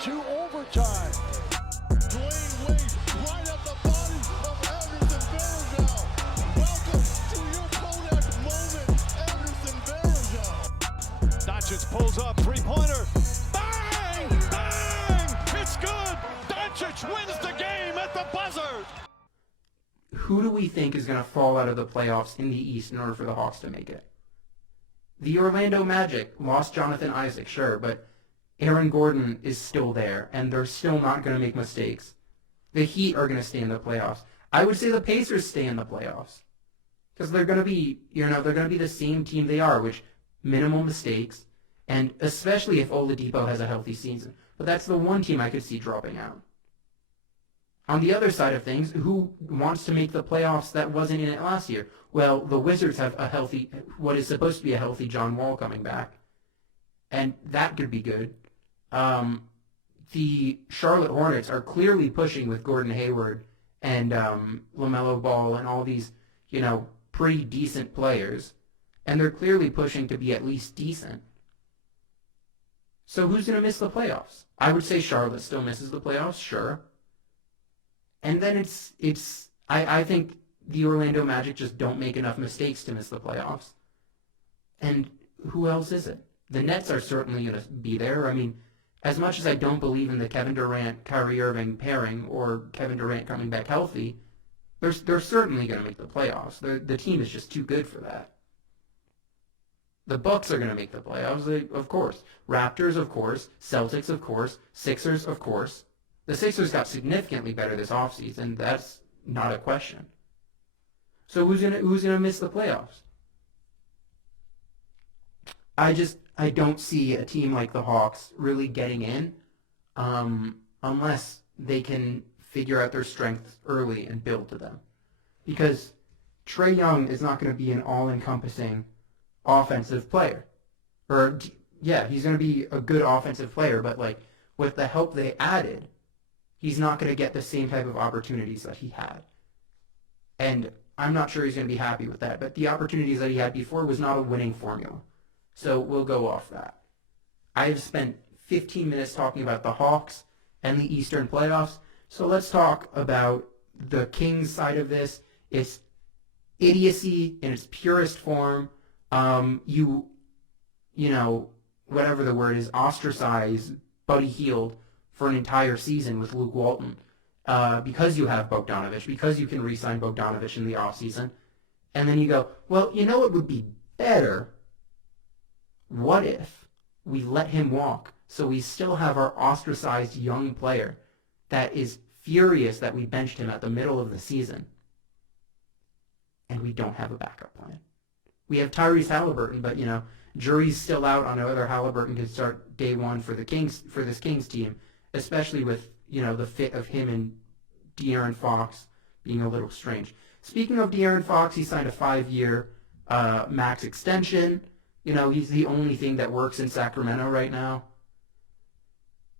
to overtime. Dwayne Wade right at the body of Anderson Varejao. Welcome to your Kodak moment, Anderson Varejao. Doncic pulls up, three-pointer. Bang! Bang! It's good! Doncic wins the game at the buzzer! Who do we think is going to fall out of the playoffs in the East in order for the Hawks to make it? The Orlando Magic lost Jonathan Isaac, sure, but Aaron Gordon is still there, and they're still not going to make mistakes. The Heat are going to stay in the playoffs. I would say the Pacers stay in the playoffs because they're going to be, they're going to be the same team they are, which minimal mistakes, and especially if Oladipo has a healthy season. But that's the one team I could see dropping out. On the other side of things, who wants to make the playoffs that wasn't in it last year? Well, the Wizards have what is supposed to be a healthy John Wall coming back, and that could be good. The Charlotte Hornets are clearly pushing with Gordon Hayward and LaMelo Ball and all these, pretty decent players, and they're clearly pushing to be at least decent. So who's going to miss the playoffs? I would say Charlotte still misses the playoffs, sure. And then I think the Orlando Magic just don't make enough mistakes to miss the playoffs. And who else is it? The Nets are certainly going to be there. I mean, as much as I don't believe in the Kevin Durant, Kyrie Irving pairing or Kevin Durant coming back healthy, they're certainly going to make the playoffs. The team is just too good for that. The Bucks are going to make the playoffs, of course. Raptors, of course. Celtics, of course. Sixers, of course. The Sixers got significantly better this offseason. That's not a question. So who's gonna miss the playoffs? I don't see a team like the Hawks really getting in unless they can figure out their strengths early and build to them. Because Trae Young is not going to be an all-encompassing offensive player. He's going to be a good offensive player, but with the help they added, he's not going to get the same type of opportunities that he had. And I'm not sure he's going to be happy with that. But the opportunities that he had before was not a winning formula. So we'll go off that. I've spent 15 minutes talking about the Hawks and the Eastern playoffs. So let's talk about the Kings side of this. It's idiocy in its purest form. Whatever the word is, ostracize Buddy Hield for an entire season with Luke Walton because you have Bogdanovich, because you can re-sign Bogdanovich in the offseason. And then you go, well, it would be better. What if we let him walk so we still have our ostracized young player that is furious that we benched him at the middle of the season and we don't have a backup plan? We have Tyrese Halliburton, but, jury's still out on whether Halliburton could start day one for this Kings team, especially with, the fit of him and De'Aaron Fox being a little strange. Speaking of De'Aaron Fox, he signed a 5-year max extension. He's the only thing that works in Sacramento right now.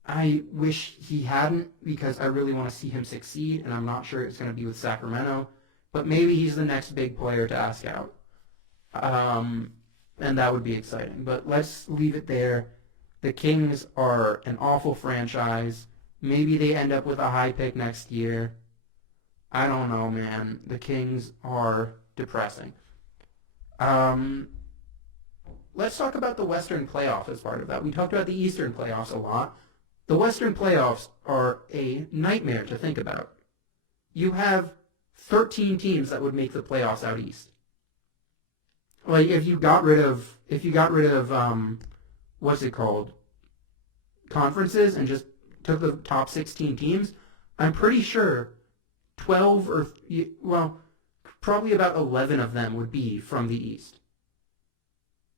I wish he hadn't because I really want to see him succeed, and I'm not sure it's going to be with Sacramento. But maybe he's the next big player to ask out. And that would be exciting. But let's leave it there. The Kings are an awful franchise. Maybe they end up with a high pick next year. I don't know, man. The Kings are depressing. Let's talk about the Western playoff as part of that. We talked about the Eastern playoffs a lot. The Western playoffs are a nightmare to think about. You have 13 teams that would make the playoffs out east. If you got rid of what's it called? Conferences and just took the top 16 teams, I'm pretty sure 12 probably about 11 of them would be from the East.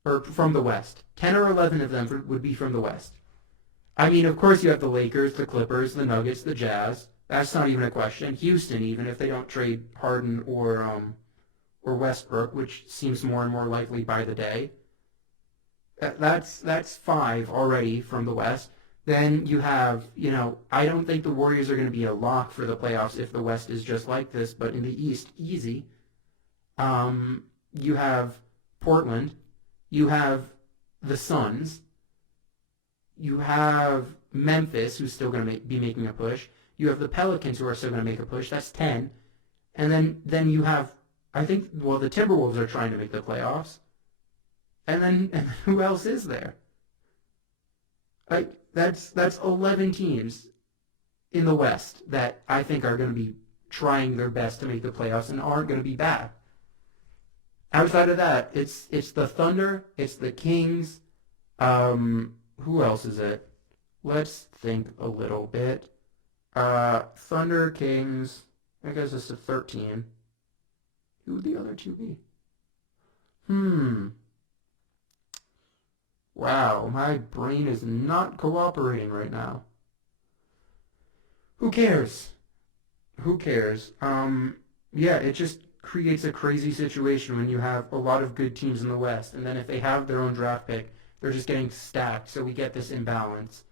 Or from the West. 10 or 11 of them would be from the West. I mean, of course you have the Lakers, the Clippers, the Nuggets, the Jazz. That's not even a question. Houston, even if they don't trade Harden or Westbrook, which seems more and more likely by the day. That's 5 already from the West. Then you have, I don't think the Warriors are going to be a lock for the playoffs if the West is just like this, but in the East, easy. You have Portland. You have the Suns. You have Memphis, who's still going to be making a push. You have the Pelicans, who are still going to make a push. That's 10. And then you have, I think, well, the Timberwolves are trying to make the playoffs. And then who else is there? Like, that's 11 teams in the West that I think are going to be trying their best to make the playoffs and aren't going to be bad. Outside of that, it's the Thunder, it's the Kings. Who else is it? Let's think a little bit. Thunder, Kings. I guess it's a 13. Who would the other two be? Wow, my brain is not cooperating right now. Who cares? Who cares? Yeah, it just creates a crazy situation when you have a lot of good teams in the West, and then if they have their own draft pick, they're just getting stacked, so we get this imbalance.